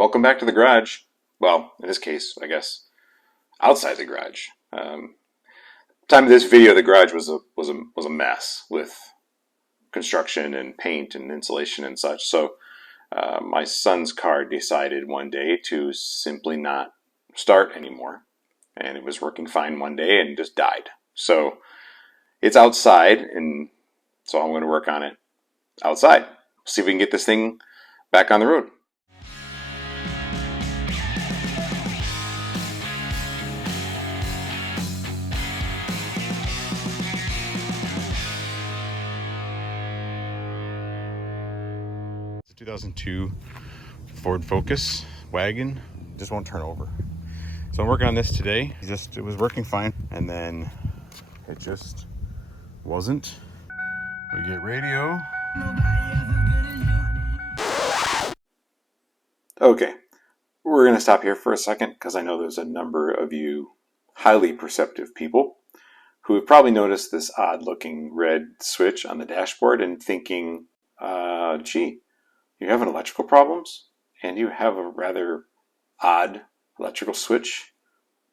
Welcome back to the garage. Well, in this case, I guess, outside the garage. Time of this video, the garage was a mess with construction and paint and insulation and such. So my son's car decided one day to simply not start anymore. And it was working fine one day and just died. So it's outside, and so I'm going to work on it outside. See if we can get this thing back on the road. It's a 2002 Ford Focus Wagon. Just won't turn over. So I'm working on this today. It was working fine, and then it just wasn't. We get radio. Okay, we're going to stop here for a second because I know there's a number of you highly perceptive people who have probably noticed this odd looking red switch on the dashboard and thinking, gee, you're having electrical problems and you have a rather odd electrical switch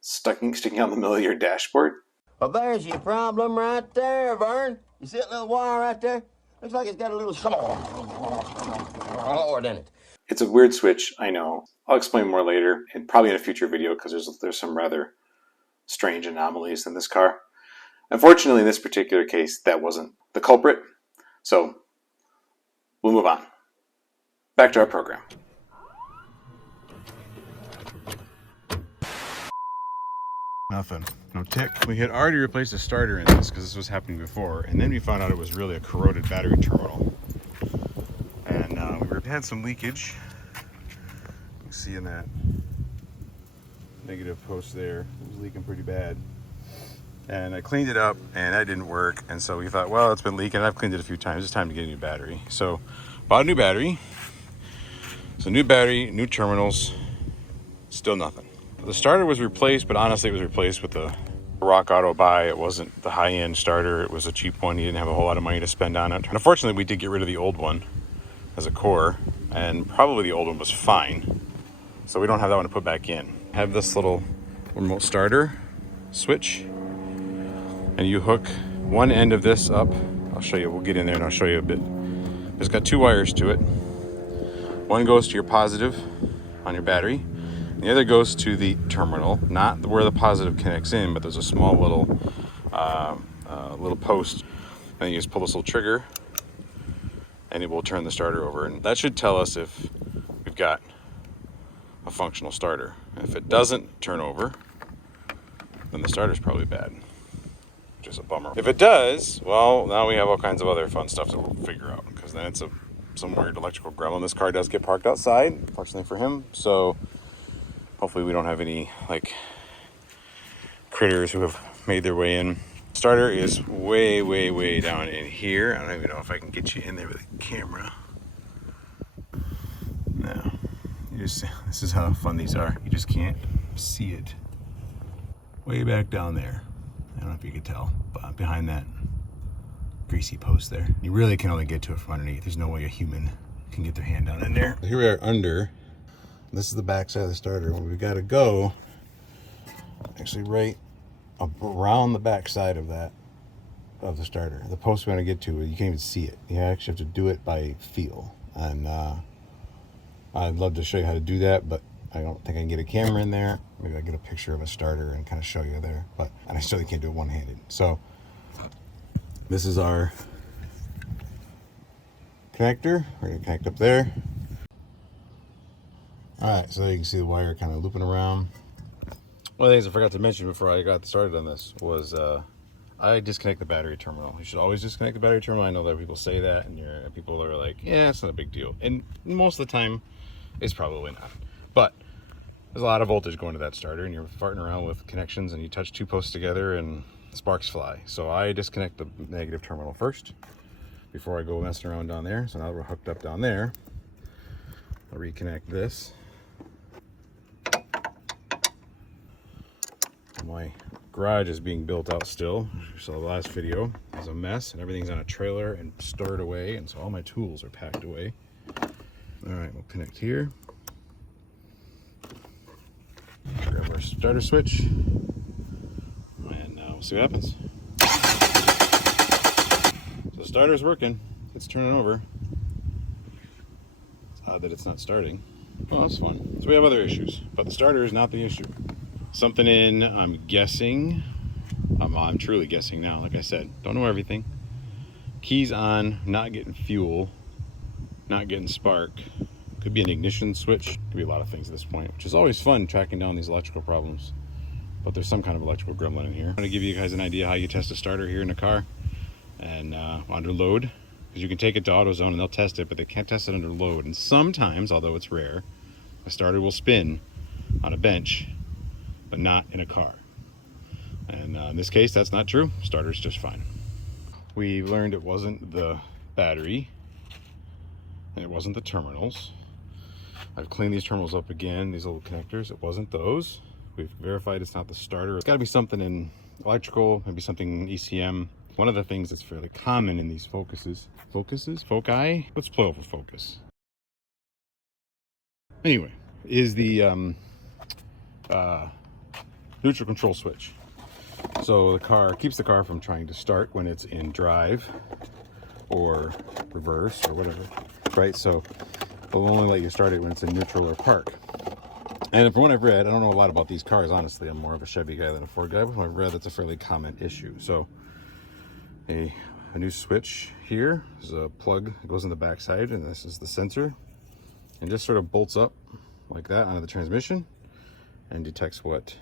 sticking out in the middle of your dashboard. Well, there's your problem right there, Vern. You see that little wire right there? Looks like it's got a little Lord in it. It's a weird switch, I know. I'll explain more later, and probably in a future video, because there's some rather strange anomalies in this car. Unfortunately, in this particular case, that wasn't the culprit. So we'll move on. Back to our program. Nothing. No tick. We had already replaced the starter in this because this was happening before, and then we found out it was really a corroded battery terminal. And we had some leakage. You can see in that negative post there, it was leaking pretty bad. And I cleaned it up, and that didn't work. And so we thought, well, it's been leaking. I've cleaned it a few times. It's time to get a new battery. So bought a new battery. So new battery, new terminals, still nothing. The starter was replaced, but honestly, it was replaced with a Rock Auto buy. It wasn't the high-end starter. It was a cheap one. He didn't have a whole lot of money to spend on it. And unfortunately, we did get rid of the old one as a core, and probably the old one was fine. So we don't have that one to put back in. I have this little remote starter switch, and you hook one end of this up. I'll show you. We'll get in there and I'll show you a bit. It's got two wires to it. One goes to your positive on your battery. The other goes to the terminal, not where the positive connects in, but there's a small little post. And you just pull this little trigger, and it will turn the starter over. And that should tell us if we've got a functional starter. If it doesn't turn over, then the starter's probably bad, which is a bummer. If it does, well, now we have all kinds of other fun stuff to figure out, because then it's some weird electrical gremlin. This car does get parked outside, fortunately for him, so hopefully we don't have any critters who have made their way in. Starter is way down in here. I don't even know if I can get you in there with a camera. No, this is how fun these are. You just can't see it. Way back down there. I don't know if you could tell, but behind that greasy post there. You really can only get to it from underneath. There's no way a human can get their hand down in there. Here we are under. This is the back side of the starter. We've got to go actually right around the back side of the starter. The post we want to get to, you can't even see it. You actually have to do it by feel. And I'd love to show you how to do that, but I don't think I can get a camera in there. Maybe I'll get a picture of a starter and kind of show you there. And I still can't do it one-handed. So this is our connector. We're going to connect up there. Alright, so there you can see the wire kind of looping around. One of the things I forgot to mention before I got started on this was I disconnect the battery terminal. You should always disconnect the battery terminal. I know that people say that, and people are like, yeah, it's not a big deal. And most of the time, it's probably not. But there's a lot of voltage going to that starter, and you're farting around with connections, and you touch two posts together, and sparks fly. So I disconnect the negative terminal first before I go messing around down there. So now that we're hooked up down there, I'll reconnect this. My garage is being built out still. So the last video is a mess, and everything's on a trailer and stored away, and so all my tools are packed away. All right, we'll connect here. our starter switch, and we'll see what happens. So the starter's working. It's turning over. It's odd that it's not starting. Well, that's fun. So we have other issues, but the starter is not the issue. Something in, I'm guessing, I'm truly guessing now, like I said, don't know everything. Keys on, not getting fuel, not getting spark. Could be an ignition switch, could be a lot of things at this point, which is always fun tracking down these electrical problems. But there's some kind of electrical gremlin in here. I'm gonna give you guys an idea how you test a starter here in the car and under load. Because you can take it to AutoZone and they'll test it, but they can't test it under load. And sometimes, although it's rare, a starter will spin on a bench, but not in a car. And in this case, that's not true. Starter's just fine. We learned it wasn't the battery, and it wasn't the terminals. I've cleaned these terminals up again, these little connectors. It wasn't those. We've verified it's not the starter. It's gotta be something in electrical, maybe something in ECM. One of the things that's fairly common in these foci? What's plural for focus? Anyway, is the neutral control switch. So the car keeps the car from trying to start when it's in drive or reverse or whatever, right? So it'll only let you start it when it's in neutral or park. And from what I've read, I don't know a lot about these cars, honestly. I'm more of a Chevy guy than a Ford guy, but from what I've read, that's a fairly common issue. So a new switch here is a plug that goes in the back side, and this is the sensor, and just sort of bolts up like that onto the transmission and detects what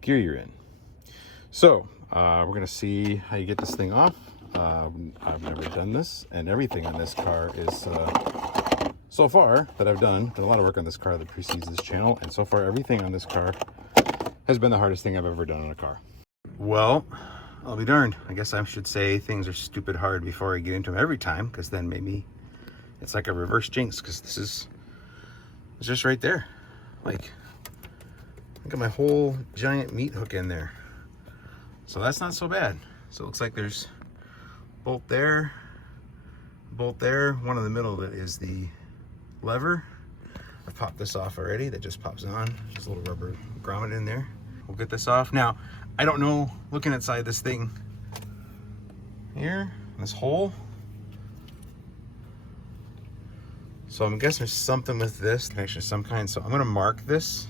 gear you're in. So we're gonna see how you get this thing off. I've never done this, and everything on this car is so far that I've done a lot of work on this car that precedes this channel, and so far everything on this car has been the hardest thing I've ever done on a car. Well, I'll be darned. I guess I should say things are stupid hard before I get into them every time, because then maybe it's like a reverse jinx, because this is, it's just right there. Like, I got my whole giant meat hook in there. So that's not so bad. So it looks like there's bolt there, one in the middle that is the lever. I've popped this off already. That just pops on. There's a little rubber grommet in there. We'll get this off. Now, I don't know, looking inside this thing here, this hole. So I'm guessing there's something with this connection of some kind. So I'm gonna mark this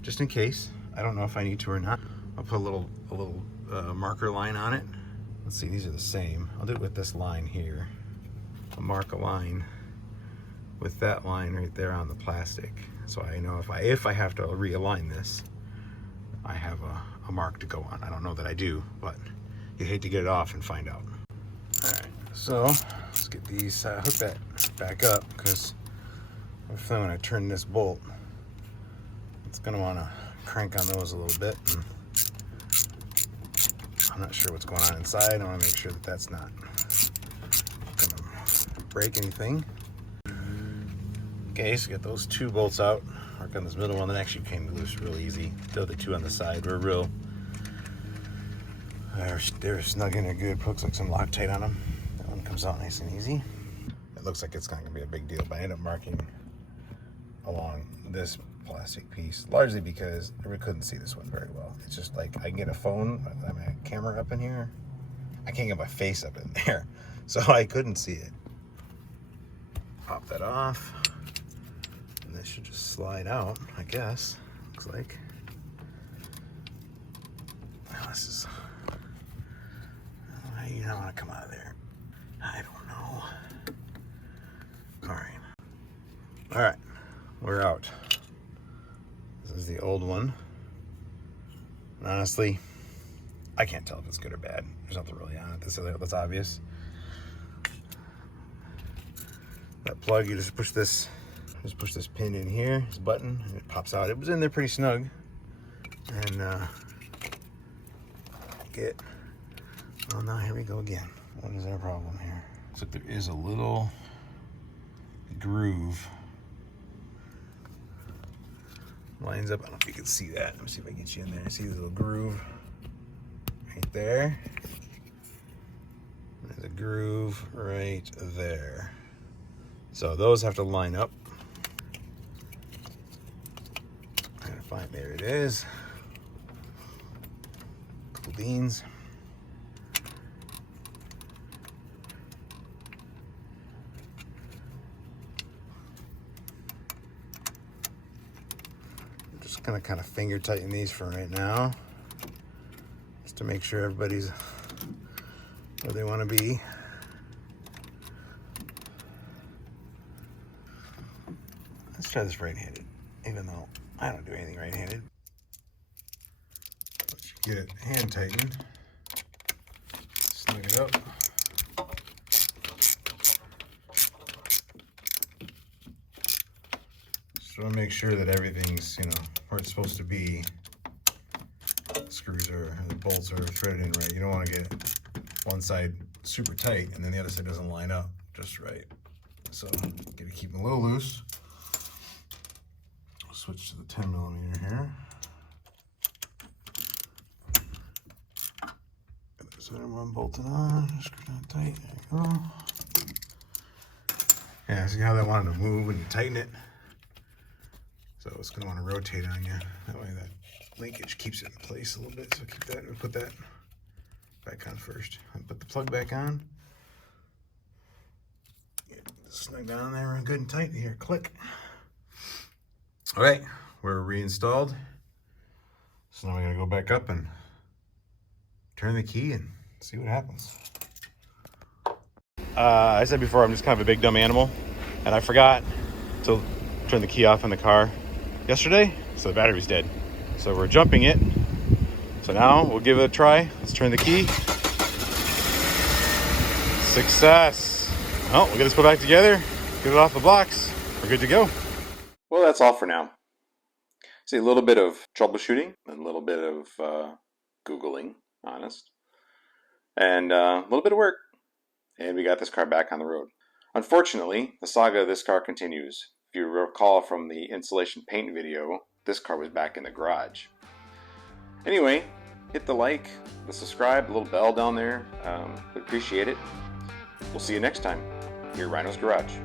just in case. I don't know if I need to or not. I'll put a little marker line on it. Let's see, these are the same. I'll do it with this line here. I'll mark a line with that line right there on the plastic. So I know if I have to realign this, I have a mark to go on. I don't know that I do, but you hate to get it off and find out. All right, so let's get these hook that back up, because if when I turn this bolt, it's gonna wanna crank on those a little bit. And I'm not sure what's going on inside. I wanna make sure that that's not gonna break anything. Okay, so get those two bolts out. Work on this middle one that actually came loose real easy. The other two on the side were real. They're snug in there good. Looks like some Loctite on them. That one comes out nice and easy. It looks like it's not gonna be a big deal, but I end up marking along this plastic piece, largely because I really couldn't see this one very well. It's just like I can get a phone, I mean a camera up in here. I can't get my face up in there, so I couldn't see it. Pop that off. This should just slide out, I guess. Looks like. Well, this is. You don't want to come out of there. I don't know. All right, we're out. This is the old one. And honestly, I can't tell if it's good or bad. There's nothing really on it that's obvious. That plug, you just push this pin in here, this button, and it pops out. It was in there pretty snug. And oh no, here we go again. What is our problem here? Looks like there is a little groove. Lines up, I don't know if you can see that. Let me see if I can get you in there. See this little groove right there? There's a groove right there. So those have to line up. find, there it is. Cool beans. I'm just gonna kind of finger tighten these for right now, just to make sure everybody's where they want to be. Let's try this right-handed, even though I don't do anything right-handed. Let's get it hand tightened. Snug it up. Just want to make sure that everything's, where it's supposed to be. Screws or the bolts are threaded in right. You don't want to get one side super tight and then the other side doesn't line up just right. So gotta keep them a little loose. Switch to the 10mm here. Get this other one bolted on, screw down tight, there you go. Yeah, see how that wanted to move when you tighten it? So it's gonna want to rotate on you. That way that linkage keeps it in place a little bit. So keep that, we'll put that back on first. And put the plug back on. Get it snug down there and good and tight. Here, click. All right, we're reinstalled. So now we're gonna go back up and turn the key and see what happens. I said before, I'm just kind of a big dumb animal, and I forgot to turn the key off in the car yesterday, so the battery's dead. So we're jumping it. So now we'll give it a try. Let's turn the key. Success. Well, we'll get this put back together, get it off the box. We're good to go. Well, that's all for now. See, a little bit of troubleshooting, and a little bit of Googling, honest, and a little bit of work. And we got this car back on the road. Unfortunately, the saga of this car continues. If you recall from the installation paint video, this car was back in the garage. Anyway, hit the like, the subscribe, the little bell down there. We'd appreciate it. We'll see you next time here at Rhino's Garage.